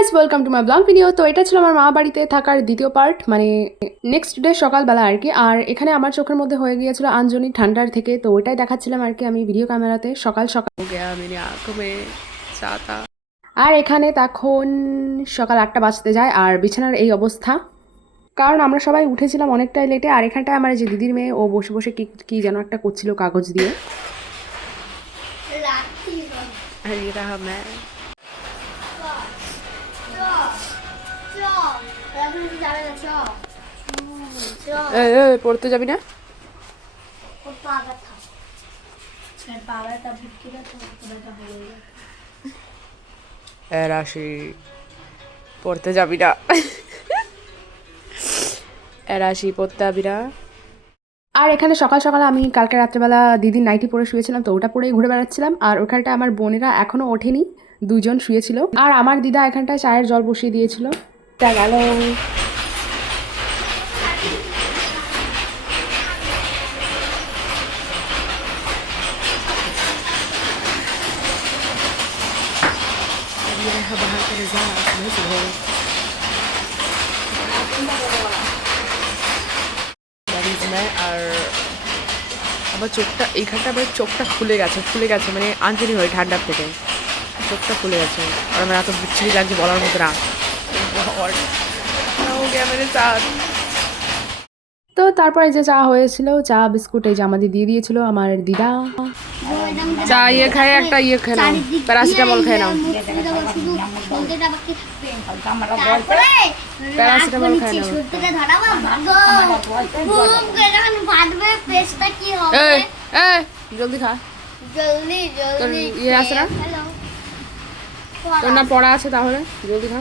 Guys, welcome to my blog video. তো এটা ছিল আমার মা বাড়িতে থাকার দ্বিতীয় পার্ট, মানে নেক্সট ডে সকালবেলা আর কি। আর এখানে আমার চোখের মধ্যে হয়ে গিয়েছিল আঞ্জনি ঠান্ডার থেকে, তো ওইটাই দেখাচ্ছিলাম আর কি আমি ভিডিও ক্যামেরাতে সকাল সকাল। আর এখানে তখন সকাল 8টা বাজতে যায় আর বিছানার এই অবস্থা, কারণ আমরা সবাই উঠেছিলাম অনেকটাই লেটে। আর এখানটায় আমার যে দিদির মেয়ে, ও বসে বসে কি কি যেন একটা করছিল কাগজ দিয়ে। পড়তে যাবি না? রাশি পড়তে যাবি না, রাশি পড়তে যাবি না। আর এখানে সকাল সকাল আমি কালকে রাত্রেবেলা দিদির নাইটি পরে শুয়েছিলাম, তো ওটা পরেই ঘুরে বেড়াচ্ছিলাম। আর ওখানটা আমার বোনেরা এখনও ওঠেনি, দুজন শুয়েছিল। আর আমার দিদা এখানটায় চায়ের জল বসিয়ে দিয়েছিল। তা গেল। আর আমার চোখটা এইখানটা আমার চোখটা ফুলে গেছে মানে আঞ্জলি হয় ঠান্ডার থেকে, চোখটা ফুলে গেছে। আর আমার এত বিচ্ছিরি লাগছে বলার মতো না। তো তারপরে যে চা হয়েছিল, চা বিস্কুট এই যে আমাদের দিয়ে দিয়েছিল আমার দিদা। চা ইয়ে খায়, একটা ইয়ে খেয়ে নাও, প্যারাসিটামল খেয়ে নাও, প্যারাসিটামল খেয়ে নাও। জলদি খা, তোর ইয়ে আছে না, তোর না পড়া আছে, তাহলে জলদি খা।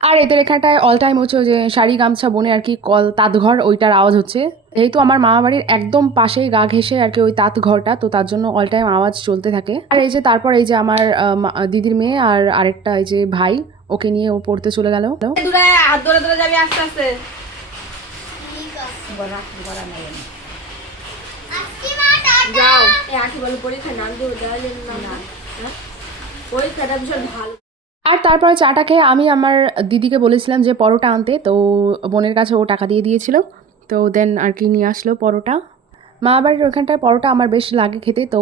আর এদের এখানটায় অল টাইম হচ্ছে যে শাড়ি গামছা বনে আর কি কল তাঁতঘর, ওইটার আওয়াজ হচ্ছে। যেহেতু আমার মামা বাড়ির একদম পাশেই গা ঘেঁষে আর কি ওই তাঁতঘরটা, তো তার জন্য অল টাইম আওয়াজ চলতে থাকে। আর এই যে তারপর এই যে আমার দিদির মেয়ে আর আরেকটা এই যে ভাই, ওকে নিয়ে ও পড়তে চলে গেল। আর তারপরে চাটা খেয়ে আমি আমার দিদিকে বলেছিলাম যে পরোটা আনতে, তো বোনের কাছে ও টাকা দিয়ে দিয়েছিল, তো দেন আর কি নিয়ে আসলো পরোটা। মা বাড়ির ওখানটায় পরোটা আমার বেশ লাগে খেতে, তো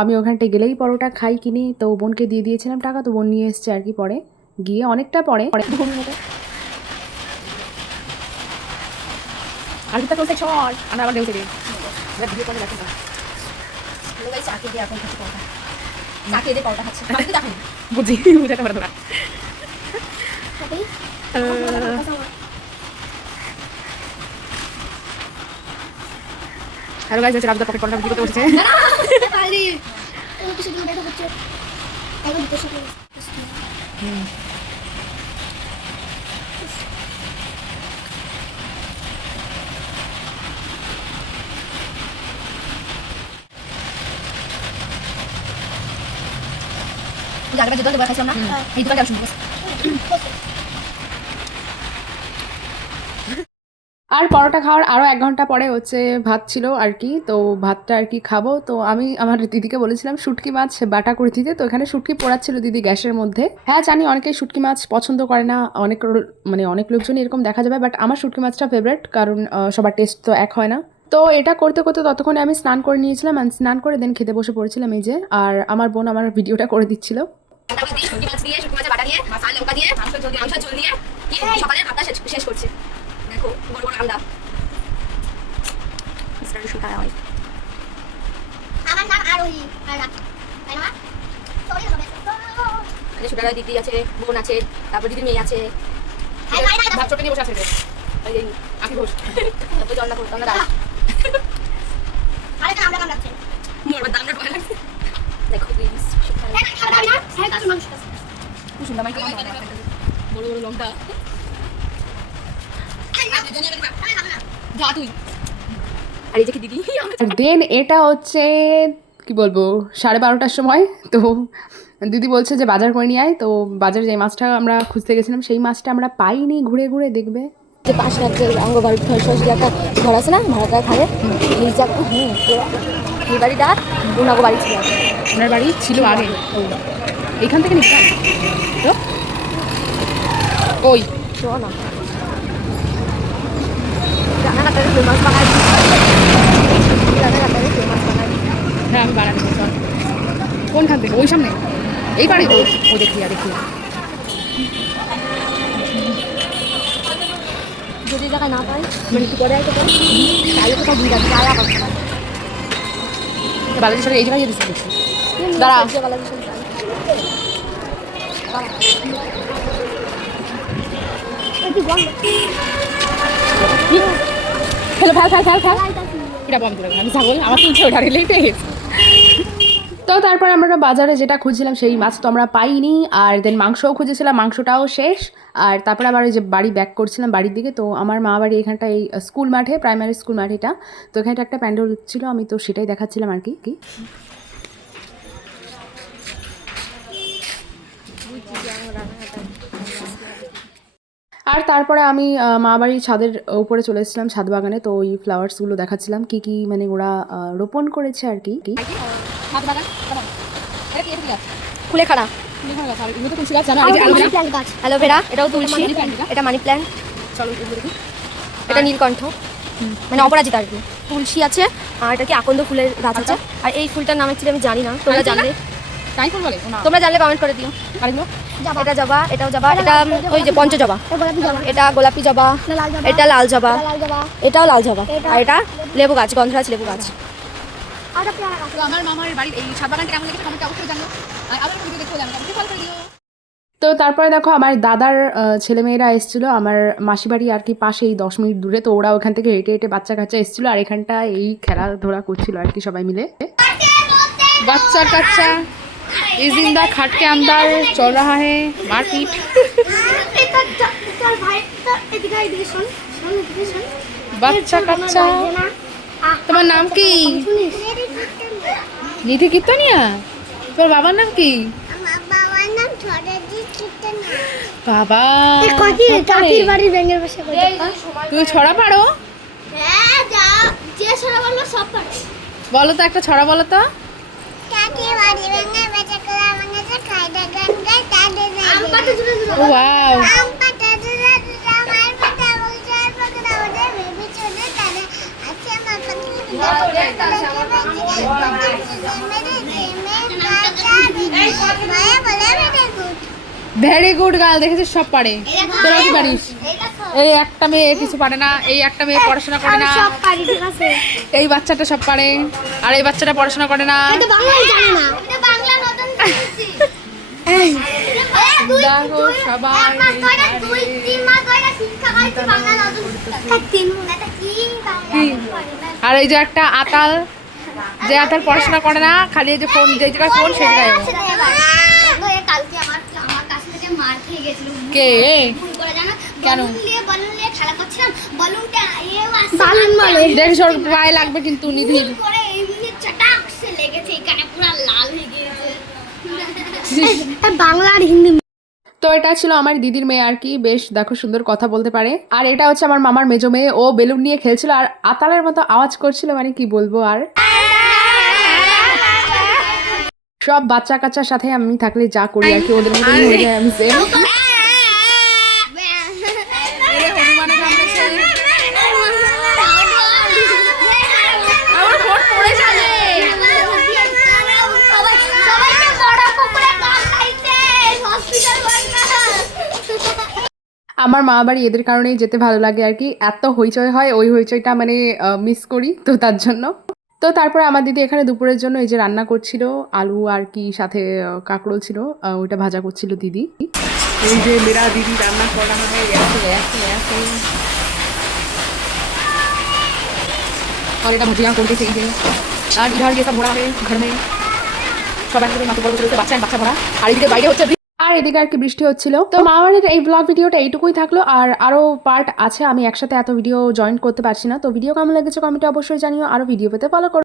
আমি ওখানটায় গেলেই পরোটা খাই কিনি, তো বোনকে দিয়ে দিয়েছিলাম টাকা, তো বোন নিয়ে এসছে আর কি পরে গিয়ে, অনেকটা পরে। হ্যালো গাইস, হচ্ছে রাজদা পকেট পরোটা বিক্রি করতে বসেছে। আর পরোটা খাওয়ার আরও 1 ঘন্টা পরে হচ্ছে ভাত ছিল আর কি, তো ভাতটা আর কি খাবো। তো আমি আমার দিদিকে বলেছিলাম শুটকি মাছ বাটা করে দিতে, তো এখানে শুটকি পোড়াচ্ছিল দিদি গ্যাসের মধ্যে। হ্যাঁ জানি অনেকেই শুটকি মাছ পছন্দ করে না, অনেক লোকজনই এরকম দেখা যাবে, বাট আমার শুটকি মাছটা ফেভারিট, কারণ সবার টেস্ট তো এক হয় না। তো এটা করতে করতে ততক্ষণে আমি স্নান করে নিয়েছিলাম, আর স্নান করে দেন খেতে বসে পড়েছিলাম এই যে। আর আমার বোন আমার ভিডিওটা করে দিচ্ছিল। দিদি আছে, বোন আছে, তারপর দিদির মেয়ে আছে, নিয়ে বসে আছে ঘোষ, তারপর জন্না দাস। দেখো বড় বড় লঙ্কা। আর এই যে কি দিদি দেন এটা হচ্ছে কি বলবো 12:30টার সময়। তো দিদি বলছে যে বাজার করে নিয়ে আয়, তো বাজারে যে মাছটা আমরা খুঁজতে গেছিলাম সেই মাছটা আমরা পাইনি, ঘুরে ঘুরে দেখবে যে পাশে যে অঙ্গবাড়ি সরস্বতী একটা ঘর আছে না ভাড়াটা খাবে এই যা এই বাড়িটা ওনাগো বাড়ি ছিল ওনার বাড়ি ছিল আগে এইখান থেকে নিতাম তো ওই শোনো না রান্নাঘাটের ফেমাস বাঙালি রান্নাঘাটের ফেমাস বাঙালি হ্যাঁ আমি বানানো চল কোনখান থেকে ওই সামনে এই বাড়ি ও দেখিয়া যদি জায়গায় না পাই মানে কি করে আইতে পারি তাহলে কোথাও দিয়ে যাবে আয়া পাচ্ছে না বালাজি সরে এই জায়গায় দিচ্ছি দাঁড়া ফেলো ফেল এটা বন্ধ করে আমি ছাগল আমার তুলছে ওটা রিলেটে তো তারপর আমরা বাজারে যেটা খুঁজছিলাম সেই মাছ তো আমরা পাইনি আর দেন মাংসও খুঁজেছিলাম মাংসটাও শেষ আর তারপরে আবার ওই যে বাড়ি ব্যাক করছিলাম বাড়ির দিকে তো আমার মা বাড়ি এখানটা এই স্কুল মাঠে প্রাইমারি স্কুল মাঠেটা তো এখানটা একটা প্যান্ডেল ছিল আমি তো সেটাই দেখাচ্ছিলাম আর কি আর তারপরে আমি মা বাড়ির ছাদের উপরে চলে এসেছিলাম ছাদ বাগানে তো ওই ফ্লাওয়ার্সগুলো দেখাচ্ছিলাম কি মানে ওরা রোপণ করেছে আর কি ফুলে খাড়া অ্যালোভেরা এটাও তুলসী এটা মানি প্ল্যান্ট এটা নীলকণ্ঠ মানে অপরাজিতা আর কি তুলসী আছে আর এটা কি আকন্দ ফুলের গাছ আছে আর এই ফুলটার নাম অ্যাকচুয়ালি আমি জানি না তোমরা জানলে তোমরা জানলে কমেন্ট করে দিও এটা জবা এটাও জবা এটা ওই যে পঞ্চ জবা এটা গোলাপি জবা এটা লাল জবা এটাও লাল জবা আর এটা লেবু গাছ গন্ধরাজ লেবু গাছ আমার মামার বাড়ির এই ছাদ বাগানটা কেমন লেগেছে কমেন্টে অবশ্যই জানাও আর আবার ভিডিও দেখতে হলে আমাকে ফলো করে দিও তো তারপরে দেখো আমার দাদার ছেলেমেয়েরা এসেছিলো আমার মাসি বাড়ি আর কি পাশেই 10 মিনিট দূরে তো ওরা ওখান থেকে হেঁটে হেঁটে বাচ্চা কাচ্চা এসেছিলো আর এখানটা এই খেলাধুলা করছিল আর কি সবাই মিলে বাচ্চা কাচ্চা इस जिंदा खाट के अंदर चल रहा है मारपीट বাচ্চা কাচ্চা তোমার নাম কি নিধি কীর্তনিয়া তোর বাবার নাম কি বাবা তুই ছড়া পারো বলো তো একটা ছড়া বলো তো ওয়াও ভেরি গুড গার্ল দেখেছিস সব পারে তোরা কি পারিস এই একটা মেয়ে কিছু পারে না এই একটা মেয়ে পড়াশোনা করে না এই বাচ্চাটা সব পারে আর এই বাচ্চাটা পড়াশোনা করে না দেখো সবাই আর এই যে একটা আতাল যে আতাল পড়াশোনা করে না খালি এই যে ফোন যে জায়গায় ফোন সেই জায়গায় কে কেন দেখিস ওর পায়ে লাগবে কিন্তু নিধির বাংলা আর হিন্দি তো এটা ছিল আমার দিদির মেয়ে আর কি বেশ দেখো সুন্দর কথা বলতে পারে আর এটা হচ্ছে আমার মামার মেজো মেয়ে ও বেলুন নিয়ে খেলছিল আর আতালের মতো আওয়াজ করছিল মানে কি বলবো আর সব বাচ্চা কাচ্চার সাথে আমি থাকলে যা করি আর কি ওদের মতো হয়ে যায় আমি সেম আমার মা বাড়ি এদের কারণেই যেতে ভালো লাগে আর কি এত হইচই হয় ওই হইচইটা মানে মিস করি তো তার জন্য তো তারপরে আমার দিদি এখানে দুপুরের জন্য এই যে রান্না করছিল আলু আর কি সাথে কাঁকরোল ছিল ওইটা ভাজা করছিল দিদি এই যে মেরা দিদি রান্না করা হয় और এটা भुजिया করতে चाहिए আর इधर ये सब भरा है घर में সবাই মিলে মাত্র বড় ছোট বাচ্চা ভরা আর এদিকে বাইরে হচ্ছে আর এদিকে আর কি বৃষ্টি হচ্ছিল তো মা বাড়ির এই ব্লগ ভিডিওটা এইটুকুই থাকলো আর আরো পার্ট আছে আমি একসাথে এত ভিডিও জয়েন করতে পারছি না তো ভিডিও কেমন লেগেছে কমেন্টে অবশ্যই জানিও আরো ভিডিও পেতে ফলো করো